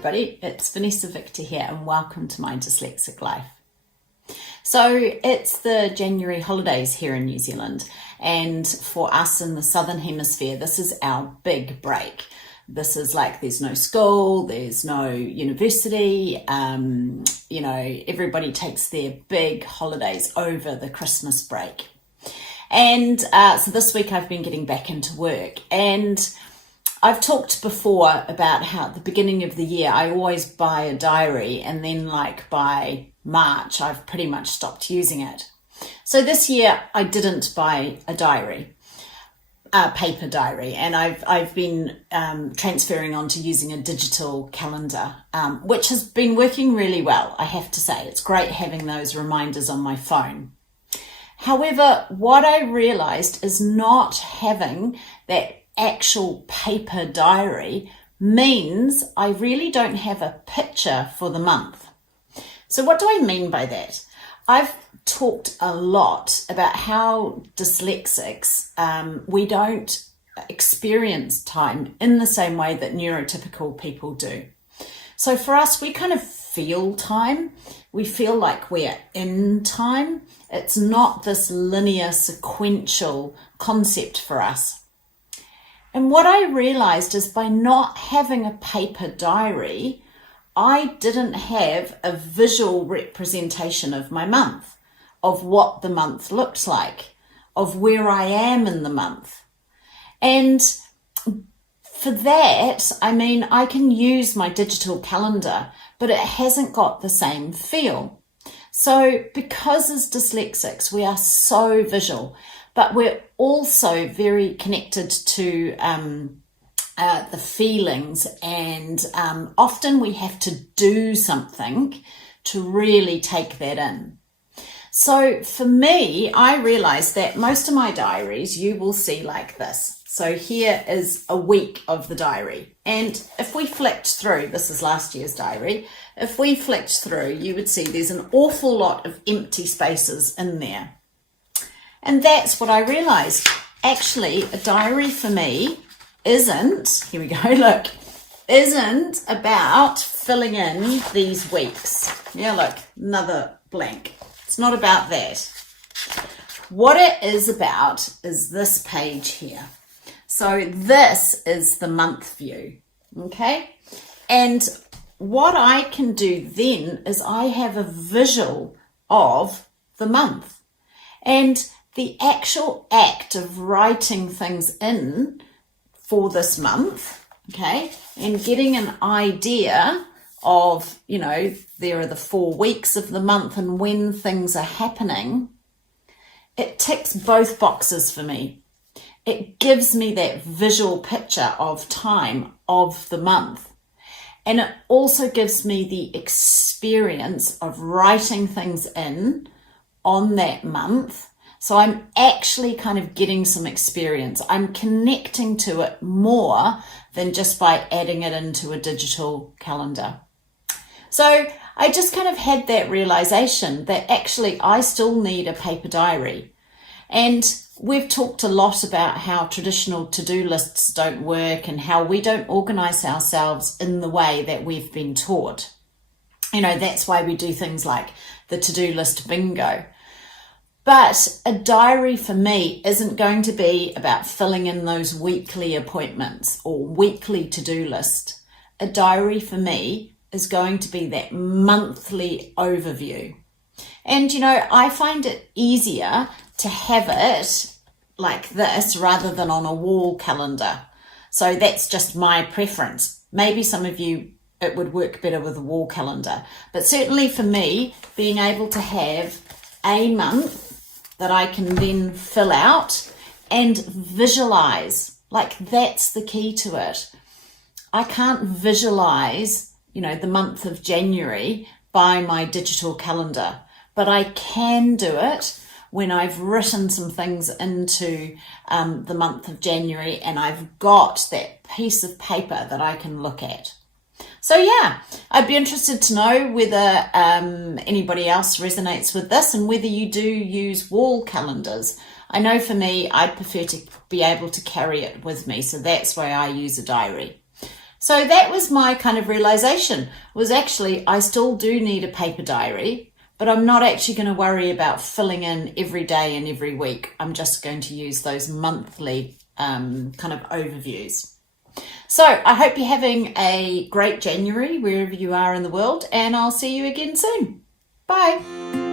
everybody, it's Vanessa Victor here and welcome to my Dyslexic Life. So it's the January holidays here in New Zealand, and for us in the Southern Hemisphere this is our big break. This is like there's no school, there's no university, everybody takes their big holidays over the Christmas break. And so this week I've been getting back into work, and I've talked before about how at the beginning of the year I always buy a diary, and then like by March I've pretty much stopped using it. So this year I didn't buy a diary, a paper diary, and I've been transferring on to using a digital calendar, which has been working really well, I have to say. It's great having those reminders on my phone. However, what I realized is not having that actual paper diary means I really don't have a picture for the month. So what do I mean by that? I've talked a lot about how dyslexics, we don't experience time in the same way that neurotypical people do. So for us, we kind of feel time. We feel like we're in time. It's not this linear, sequential concept for us. And what I realized is by not having a paper diary, I didn't have a visual representation of my month, of what the month looked like, of where I am in the month. And for that, I can use my digital calendar, but it hasn't got the same feel. So because as dyslexics, we are so visual, but we're also very connected to the feelings, and often we have to do something to really take that in. So for me, I realized that most of my diaries you will see like this. So here is a week of the diary, and if we flicked through, this is last year's diary, if we flicked through, you would see there's an awful lot of empty spaces in there. And that's what I realized. Actually, a diary for me isn't, here we go, look, isn't about filling in these weeks. Yeah, look, another blank. It's not about that. What it is about is this page here. So this is the month view, okay? And what I can do then is I have a visual of the month. And the actual act of writing things in for this month, okay, and getting an idea of, there are the 4 weeks of the month and when things are happening, it ticks both boxes for me. It gives me that visual picture of time of the month. And it also gives me the experience of writing things in on that month. So I'm actually kind of getting some experience. I'm connecting to it more than just by adding it into a digital calendar. So I just kind of had that realization that actually I still need a paper diary. And we've talked a lot about how traditional to-do lists don't work and how we don't organize ourselves in the way that we've been taught. That's why we do things like the to-do list bingo. But a diary for me isn't going to be about filling in those weekly appointments or weekly to-do list. A diary for me is going to be that monthly overview. And, I find it easier to have it like this rather than on a wall calendar. So that's just my preference. Maybe some of you, it would work better with a wall calendar. But certainly for me, being able to have a month that I can then fill out and visualize, like that's the key to it. I can't visualize, the month of January by my digital calendar, but I can do it when I've written some things into the month of January and I've got that piece of paper that I can look at. So yeah, I'd be interested to know whether anybody else resonates with this and whether you do use wall calendars. I know for me, I'd prefer to be able to carry it with me, so that's why I use a diary. So that was my kind of realization, was actually I still do need a paper diary, but I'm not actually going to worry about filling in every day and every week. I'm just going to use those monthly kind of overviews. So I hope you're having a great January wherever you are in the world, and I'll see you again soon. Bye.